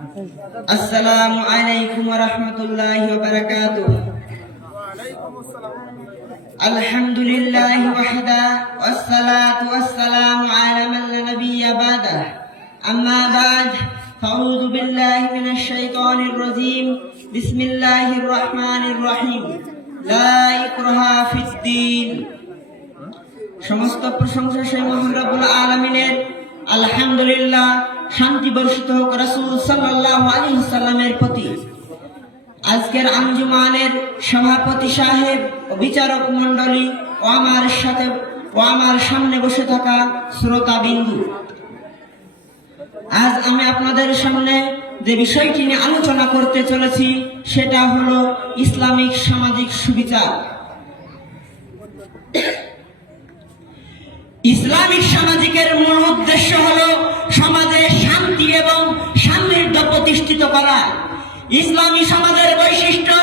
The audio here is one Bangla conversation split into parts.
আসসালামু আলাইকুম ওয়া রাহমাতুল্লাহি ওয়া বারাকাতুহু। আলহামদুলিল্লাহি ওয়াহদা ওয়াসসালাতু ওয়াসসালামু আলা মান লা নাবিয়্যা বা'দা। আম্মা বা'দ, ফাউযু বিল্লাহি মিনাশ শাইতানির রাজীম। বিসমিল্লাহির রহমানির রহিম। লা ইকরাহা ফিদ-দীন। সমস্ত প্রশংসা সেই মহান রব্বুল আলামিনের। আলহামদুলিল্লাহ, শান্তি বর্ষিত হোক রাসূল সাল্লাল্লাহু আলাইহি ওয়াসাল্লামের প্রতি। আজকের আঞ্জুমানের সভাপতি সাহেব ও বিচারক মণ্ডলী ও আমার সামনে বসে থাকা শ্রোতা বিন্দু, আজ আমি আপনাদের সামনে যে বিষয়টি নিয়ে আলোচনা করতে চলেছি সেটা হলো ইসলামিক সামাজিক সুবিচার। ইসলামিক সামাজিকের মূল উদ্দেশ্য হলো সমাজে শান্তি এবং সাম্যতা প্রতিষ্ঠিত করা। ইসলামী সমাজের বৈশিষ্ট্য,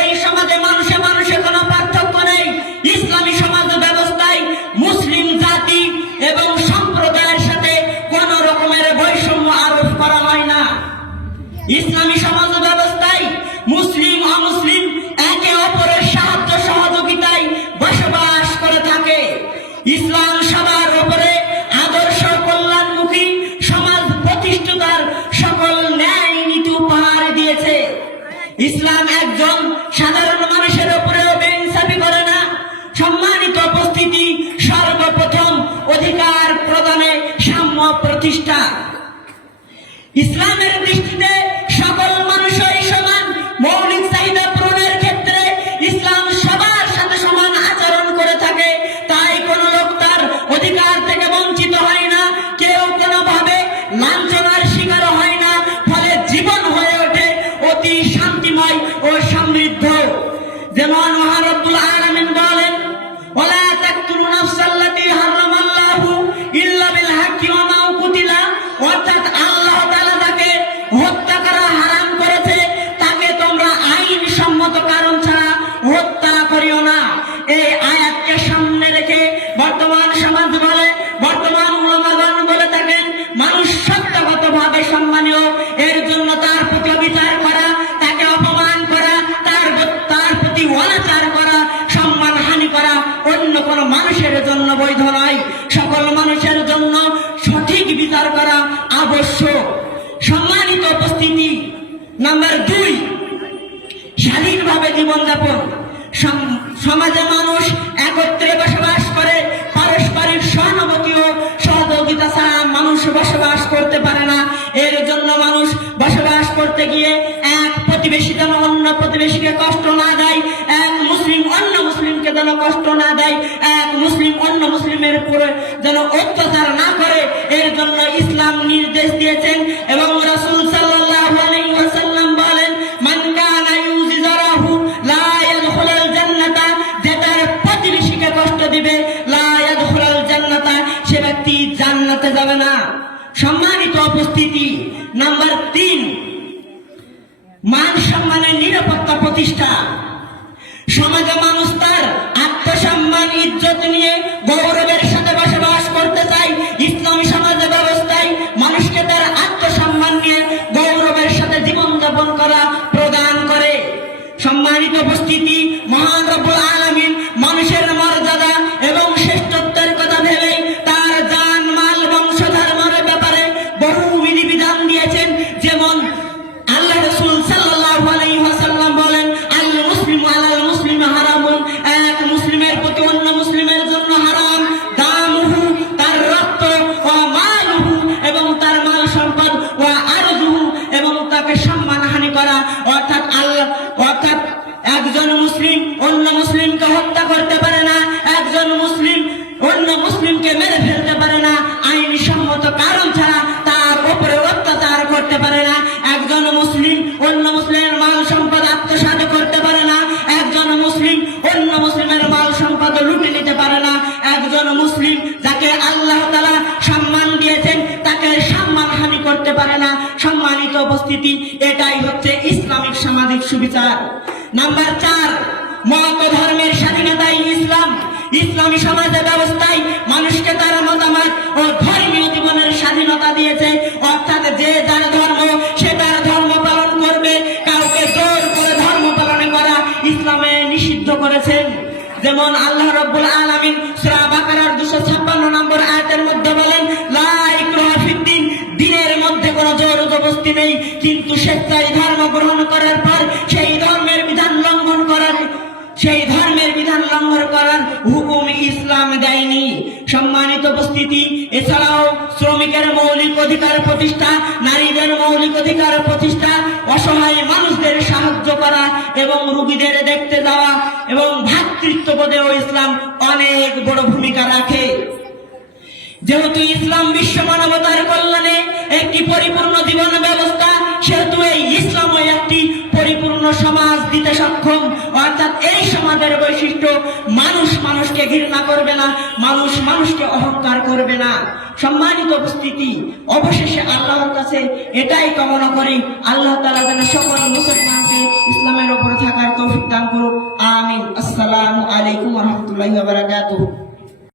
এই সমাজে মানুষে মানুষে কোনো পার্থক্য নেই। ইসলামী সমাজ ব্যবস্থায় মুসলিম জাতি এবং সম্প্রদায়ের সাথে কোন রকমের বৈষম্য আরোপ করা হয় না। ইসলামী সমাজ ব্যবস্থায় মুসলিম অমুসলিম একে অপরের সাহায্য সহযোগিতায় বসবাস করে থাকে। ইসলাম সবার উপরে আদর্শ কল্যাণমুখী সমাজ প্রতিষ্ঠার সকল ন্যায় নীতি উপহার দিয়েছে। ইসলাম একজন সাধারণ মানুষের উপরেও বেইনসাফি করে না। সম্মানিত উপস্থিতি, সর্বপ্রথম অধিকার প্রদানে সাম্য প্রতিষ্ঠা। ইসলামের দৃষ্টিতে সকল মানুষই সমান। মৌলিক চাহিদা পূরণের ক্ষেত্রে ইসলাম সবার সাথে সমান আচরণ করে থাকে। তাই কোন লোক তার অধিকার থেকে বঞ্চিত হয় না, কেউ কোনোভাবে লাঞ্ছনার শিকার হয় না। ফলে জীবন হয়ে ওঠে অতি শান্তিময় ও সমৃদ্ধ। যেমন মহান রব্বুল আলামিন বলেন, ওয়ালা তাকতুলু নাফসাল্লাতী হারামাল্লাহু ইল্লা বিল হাক্কি ওয়া মা কুতিলা, অর্থাৎ আল্লাহ তাআলা তাকে হত্যা করা হারাম করেছে, তাকে তোমরা আইন সম্মত কারণ ছাড়া হত্যা করিও না। এই আয়াতকে সামনে রেখে বর্তমান সমাজ বলে, বর্তমান উলামাগণ বলে থাকেন, মানুষ সত্যগতভাবে সম্মানীয়, এর জন্য তার প্রতি বিচার করা, তাকে অপমান করা, তার প্রতি অনাচার করা, সম্মানহানি করা অন্য কোনো মানুষের জন্য বৈধ নয়। সকল মানুষের জন্য সঠিক বিচার করা আবশ্যক। সম্মানিত উপস্থিতি, নাম্বার 2, স্বাধীনভাবে জীবনযাপন। সমাজে মানুষ একত্রে বসবাস করে। পারস্পরিক সহানুভূতি ও সহযোগিতা ছাড়া মানুষ বসবাস করতে পারে না। এর জন্য মানুষ বসবাস করতে গিয়ে এক প্রতিবেশী যেন অন্য প্রতিবেশীকে কষ্ট না দেয়, এক মুসলিম অন্য মুসলিমকে যেন কষ্ট না দেয়, এক মুসলিম অন্য মুসলিমের উপরে যেন অত্যাচার না করে, এর জন্য ইসলাম নির্দেশ দিয়েছেন। এবং রাসূল সাল্লাল্লাহু আলাইহি ওয়াসাল্লাম বলেন, মান কানা ইউজি জারাহু লা ইয়াদখুলুল জান্নাতা, যে তার প্রতিবেশীকে কষ্ট দিবে, লা ইয়াদখুলুল জান্নাতা, সে ব্যক্তি জান্নাতে যাবে না। সম্মানিত উপস্থিতি, নাম্বার 3, মান সম্মানের নিরাপত্তা প্রতিষ্ঠা। সমাজে মানুষ তার আত্মসম্মান ইজ্জত নিয়ে গৌরবের সাথে বসবাস করতে চায়। ইসলামী সমাজ ব্যবস্থায় মানুষকে তার আত্মসম্মান নিয়ে গৌরবের সাথে জীবনযাপন করা প্রদান করে। সম্মানিত উপস্থিতি, মহান রব্বুল আলামিন মানুষের মর্যাদা এবং শ্রেষ্ঠত্বের কথা ভেবে তার জান মাল বংশধর্মের ব্যাপারে বহু বিধিবিধান দিয়েছেন। যেমন আল্লাহ রাসূল সাল্লাল্লাহু আলাইহি ওয়াসাল্লাম বলেন, আল মুসলিমু আলাল মুসলিমি হারামুন, এক মুসলিমের প্রতি অন্য মুসলিমের জন্য হারাম দামুহু, তার রক্ত, ও মালুহু, এবং তার মাল সম্পদ, ও আরজুহু, এবং তাকে সম্মানহানি করা। অর্থাৎ একজন মুসলিম অন্য মুসলিমকে হত্যা করতে পারে না, একজন মুসলিম অন্য মুসলিমকে মেরে ফেলতে পারে না, আইন সম্মত কারণ ছাড়া তার উপরে অত্যাচার করতে পারে না, একজন মুসলিম অন্য মুসলিমের মাল সম্পদ আত্মসাৎ করতে পারে না, একজন মুসলিম অন্য মুসলিমের মাল সম্পদ লুটে নিতে পারে না, একজন মুসলিম যাকে আল্লাহ তাআলা সম্মান দিয়েছেন তাকে সম্মানহানি করতে পারে না। সম্মানিত উপস্থিতি, এটাই হচ্ছে ইসলামিক সামাজিক সুবিচার। নাম্বার 4, মত ধর্মের স্বাধীনতাই ইসলাম। ইসলামী সমাজ ব্যবস্থায় মানুষকে তার মতামত ও ধর্মীয় জীবনের স্বাধীনতা দিয়েছে। অর্থাৎ যে যার ধর্ম সে তার যেমন আল্লাহ রাব্বুল আলামিন সূরা বাকারার 256 নম্বর আয়াতের মধ্যে বলেন, লা ইকরাহা ফিদ্দিন, দ্বীনের মধ্যে কোনো জোর জবরদস্তি নেই, কিন্তু স্বেচ্ছায় ধর্ম গ্রহণ করার পর সেই ধর্মের বিধান লঙ্ঘন করার হুকুম ইসলাম দেয়নি। সম্মানিত উপস্থিতি, এছাড়াও শ্রমিকের মৌলিক অধিকার প্রতিষ্ঠা, নারীদের মৌলিক অধিকার প্রতিষ্ঠা, অসহায় মানুষদের সাহায্য করা এবং রোগীদের দেখতে যাওয়া এবং ভ্রাতৃত্ববোধেও ইসলাম অনেক বড় ভূমিকা রাখে। যেহেতু ইসলাম বিশ্ব মানবতার কল্যাণে একটি পরিপূর্ণ জীবন ব্যবস্থা, সেহেতু এই ইসলামও একটি পরিপূর্ণ সমাজ দিতে সক্ষম। অর্থাৎ এই সমাজের বৈশিষ্ট্য, মানুষ মানুষকে ঘৃণা করবে না, মানুষ মানুষকে অহংকার করবে না। সম্মানিত উপস্থিতি, অবশেষে আল্লাহর কাছে এটাই কামনা করি, আল্লাহ তাআলা যেন সকল মুসলমানকে ইসলামের উপর থাকার তৌফিক দান করুক। আমিন। আসসালামু আলাইকুম ওয়া রাহমাতুল্লাহি ওয়া বারাকাতুহু।